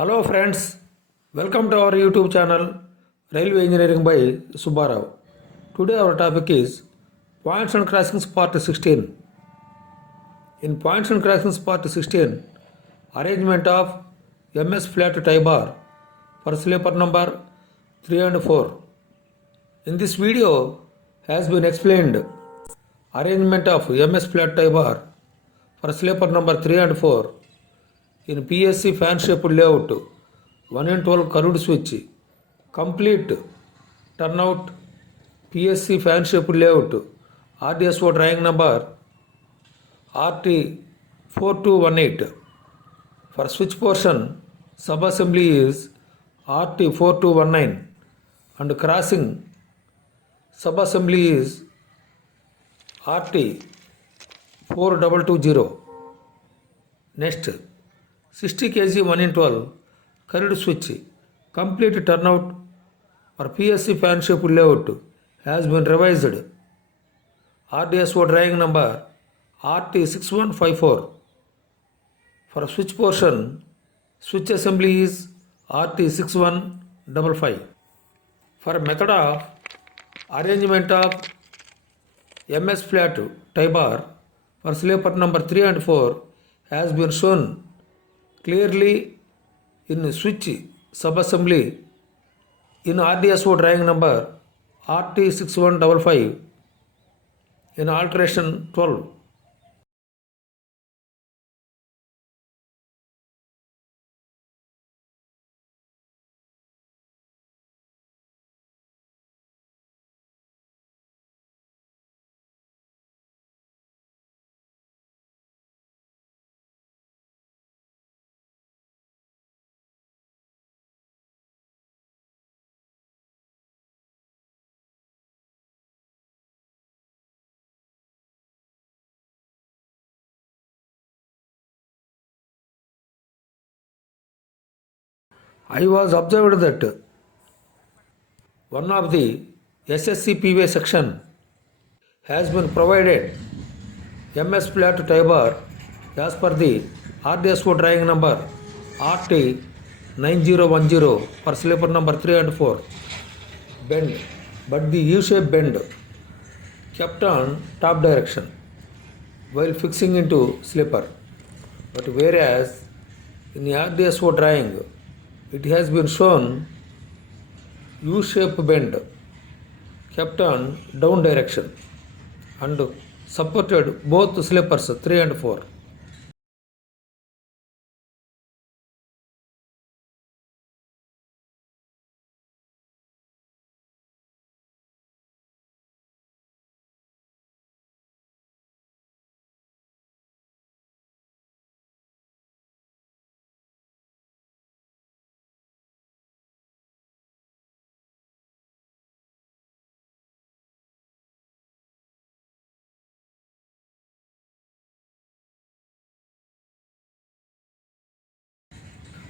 Hello friends, welcome to our YouTube channel Railway Engineering by Subbarao. Today our topic is Points and Crossings Part 16. In Points and Crossings Part 16, arrangement of MS flat tie bar for sleeper number 3 and 4. In this video has been explained arrangement of MS flat tie bar for sleeper number 3 and 4 in PSC Fanshapped layout 1 in 12 curved switch, complete turnout PSC Fanshapped layout RDSO Drg number RT4218. For switch portion, subassembly is RT4219 and crossing subassembly is RT4220. Next, 60 kg 1 in 12 curved switch, complete turnout for PSC Fanshapped layout has been revised. RDSO Drg number RT6154. For switch portion, switch assembly is RT6155. For method of arrangement of MS flat tie bar for sleeper number 3 and 4 has been shown clearly in switch subassembly in RDSO Drg number RT6155 in alteration 12. I was observed that one of the SSC P.Way section has been provided MS flat tie bar as per the RDSO Drg number RT9010 for sleeper number 3 and 4 bend, but the U-shape bend kept on top direction while fixing into sleeper. But whereas in the RDSO drawing it has been shown U-shape bend kept on down direction and supported both sleepers 3 and 4.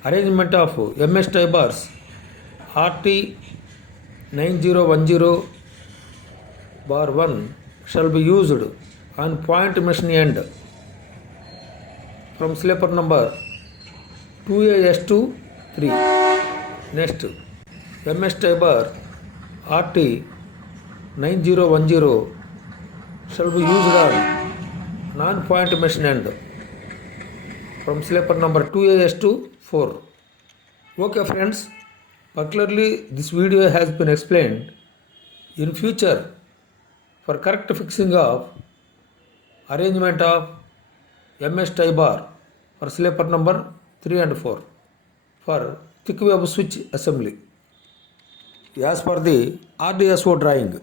Arrangement of MS tie bars RT9010 bar 1 shall be used on point machine end from sleeper number 2AS to 3. Next, MS tie bar RT9010 shall be used on non-point machine end from sleeper number 2AS to 4. Okay friends, particularly this video has been explained. In future, for correct fixing of arrangement of MS tie bar for sleeper number 3 and 4 for thick web switch assembly as per the RDSO drawing.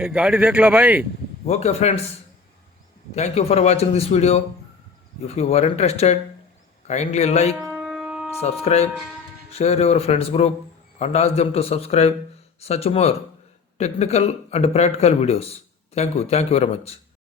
ए गाड़ी देख लो भाई. Okay friends, thank you for watching this video. If you are interested, kindly like, subscribe, share your friends group and ask them to subscribe such more technical and practical videos. Thank you very much.